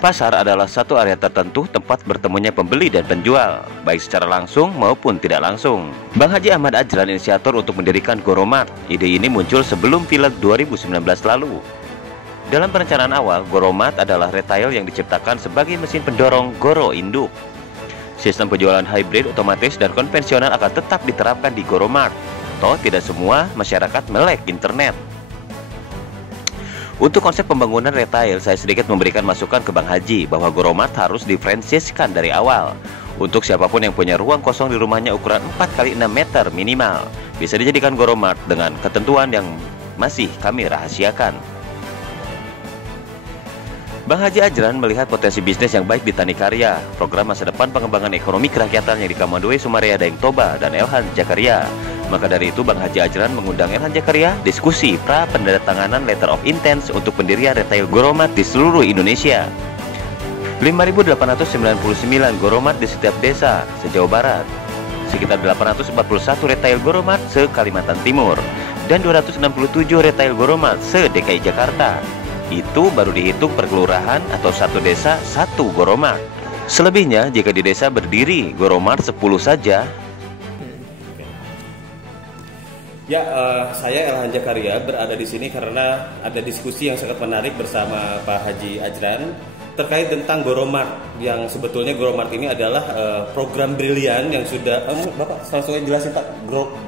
Pasar adalah satu area tertentu tempat bertemunya pembeli dan penjual, baik secara langsung maupun tidak langsung. Bang Haji Ahmad Ajlan inisiator untuk mendirikan GoroMart. Ide ini muncul sebelum Pileg 2019 lalu. Dalam perencanaan awal, GoroMart adalah retail yang diciptakan sebagai mesin pendorong goro induk. Sistem penjualan hybrid, otomatis, dan konvensional akan tetap diterapkan di GoroMart. Toh tidak semua masyarakat melek internet. Untuk konsep pembangunan retail, saya sedikit memberikan masukan ke Bang Haji bahwa GoroMart harus diferensiasikan dari awal. Untuk siapapun yang punya ruang kosong di rumahnya ukuran 4 x 6 meter minimal, bisa dijadikan GoroMart dengan ketentuan yang masih kami rahasiakan. Bang Haji Ajlan melihat potensi bisnis yang baik di Tani Karya, program masa depan pengembangan ekonomi kerakyatan yang dikomandoi Sumaria Daeng Toba dan Elhan Jakaria. Maka dari itu Bang Haji Ajlan mengundang Elhan Jakaria diskusi pra penandatanganan letter of intent untuk pendirian retail GoroMart di seluruh Indonesia. 5.899 GoroMart di setiap desa se-Jawa Barat, sekitar 841 retail GoroMart se-Kalimantan Timur, dan 267 retail GoroMart se-DKI Jakarta. Itu baru dihitung per kelurahan atau satu desa satu GoroMart. Selebihnya jika di desa berdiri GoroMart 10 saja. Ya, saya Elhan Jakaria berada di sini karena ada diskusi yang sangat menarik bersama Pak Haji Ajlan terkait tentang GoroMart, yang sebetulnya GoroMart ini adalah program brilian yang sudah Bapak langsung jelasin Pak,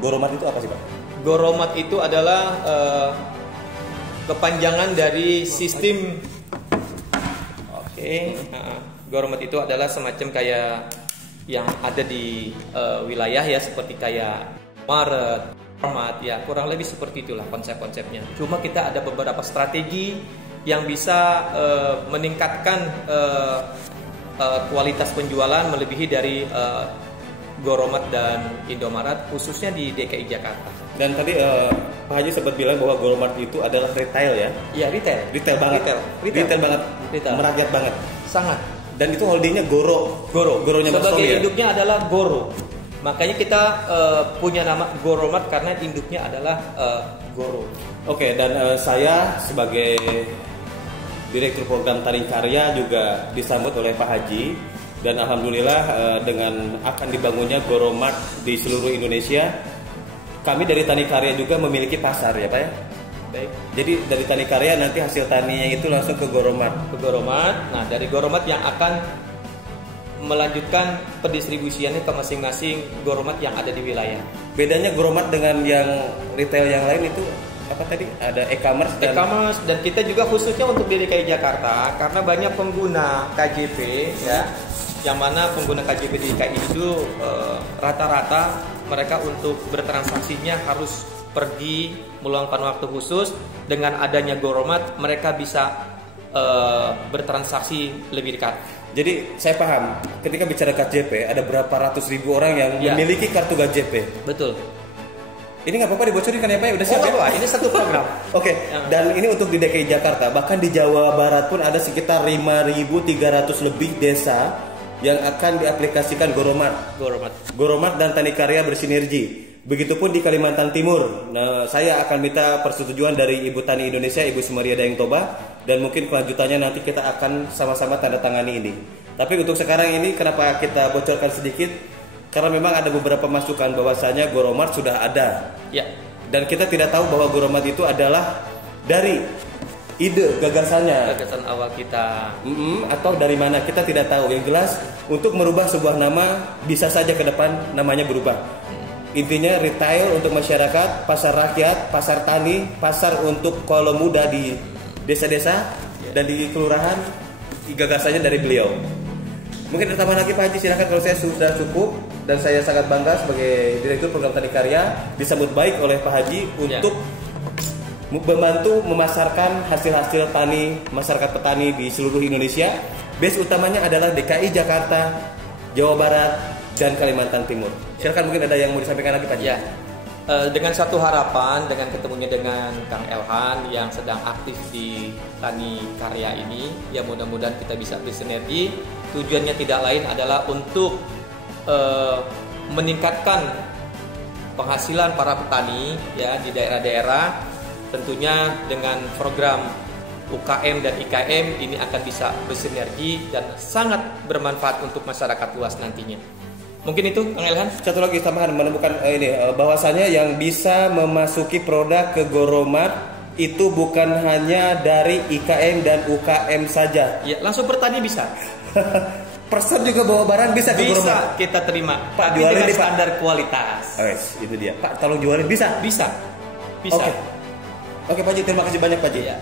GoroMart itu apa sih Pak? GoroMart itu adalah kepanjangan dari sistem. GoroMart itu adalah semacam kayak yang ada di wilayah ya, seperti kayak Maret, ya kurang lebih seperti itulah konsep-konsepnya. Cuma kita ada beberapa strategi yang bisa meningkatkan kualitas penjualan melebihi dari GoroMart dan Indomaret, khususnya di DKI Jakarta. Dan tadi Pak Haji sempat bilang bahwa GoroMart itu adalah retail ya? Iya, Retail banget. Retail banget. Merakyat banget. Sangat. Dan itu holdingnya Goronya Mas sebagai Tommy ya? induknya adalah Goro. Makanya kita punya nama GoroMart karena induknya adalah Goro. Oke, dan saya sebagai Direktur Program Tani Karya juga disambut oleh Pak Haji. Dan alhamdulillah dengan akan dibangunnya GoroMart di seluruh Indonesia, kami dari Tani Karya juga memiliki pasar ya Pak ya? Baik. Jadi dari Tani Karya nanti hasil taninya itu langsung ke GoroMart. Nah dari GoroMart yang akan melanjutkan pendistribusiannya ke masing-masing GoroMart yang ada di wilayah. Bedanya GoroMart dengan yang retail yang lain itu apa tadi? Ada e-commerce dan kita juga khususnya untuk di DKI Jakarta karena banyak pengguna KJP ya, yang mana pengguna KJP di DKI itu rata-rata mereka untuk bertransaksinya harus pergi meluangkan waktu khusus. Dengan adanya GoroMart mereka bisa bertransaksi lebih dekat. Jadi saya paham, ketika bicara KJP ada berapa ratus ribu orang yang memiliki kartu KJP. Betul. Ini nggak apa-apa dibocorin kan ya Pak? Udah siap ya? Ini satu program. Oke. Dan ini untuk di DKI Jakarta, bahkan di Jawa Barat pun ada sekitar 5.300 lebih desa yang akan diaplikasikan GoroMart dan Tani Karya bersinergi. Begitupun di Kalimantan Timur. Nah, saya akan minta persetujuan dari Ibu Tani Indonesia, Ibu Sumaria Daeng Toba, dan mungkin kelanjutannya nanti kita akan sama-sama tanda tangani ini. Tapi untuk sekarang ini kenapa kita bocorkan sedikit? Karena memang ada beberapa masukan bahwasanya GoroMart sudah ada. Ya. Dan kita tidak tahu bahwa GoroMart itu adalah dari ide gagasannya. Gagasan awal kita. Atau dari mana kita tidak tahu. Yang jelas untuk merubah sebuah nama bisa saja ke depan namanya berubah. Intinya retail untuk masyarakat, pasar rakyat, pasar tani, pasar untuk kaum muda di desa-desa dan di kelurahan. Gagasannya dari beliau. Mungkin ada tambahan lagi Pak Haji, silakan. Kalau saya sudah cukup, dan saya sangat bangga sebagai Direktur Program Tani Karya disambut baik oleh Pak Haji untuk membantu memasarkan hasil-hasil tani masyarakat petani di seluruh Indonesia. Base utamanya adalah DKI Jakarta, Jawa Barat, dan Kalimantan Timur. Silakan, mungkin ada yang mau disampaikan lagi Pak Haji. Ya. Dengan satu harapan, dengan ketemunya dengan Kang Elhan yang sedang aktif di Tani Karya ini, ya mudah-mudahan kita bisa bersinergi. Tujuannya tidak lain adalah untuk meningkatkan penghasilan para petani ya di daerah-daerah, tentunya dengan program UKM dan IKM ini akan bisa bersinergi dan sangat bermanfaat untuk masyarakat luas nantinya. Mungkin itu, Kang Elhan. Satu lagi tambahan, menemukan bahwasanya yang bisa memasuki produk ke Goromart itu bukan hanya dari IKM dan UKM saja. Ya, langsung petani bisa. Person juga bawa barang bisa ke Bisa Goromart. kita terima. Pak, Tapi jualin dengan nih, Pak. standar kualitas. Itu dia. Pak, tolong jualin bisa. Bisa. Bisa. Oke, Pak Haji, terima kasih banyak Pak Haji. Ya.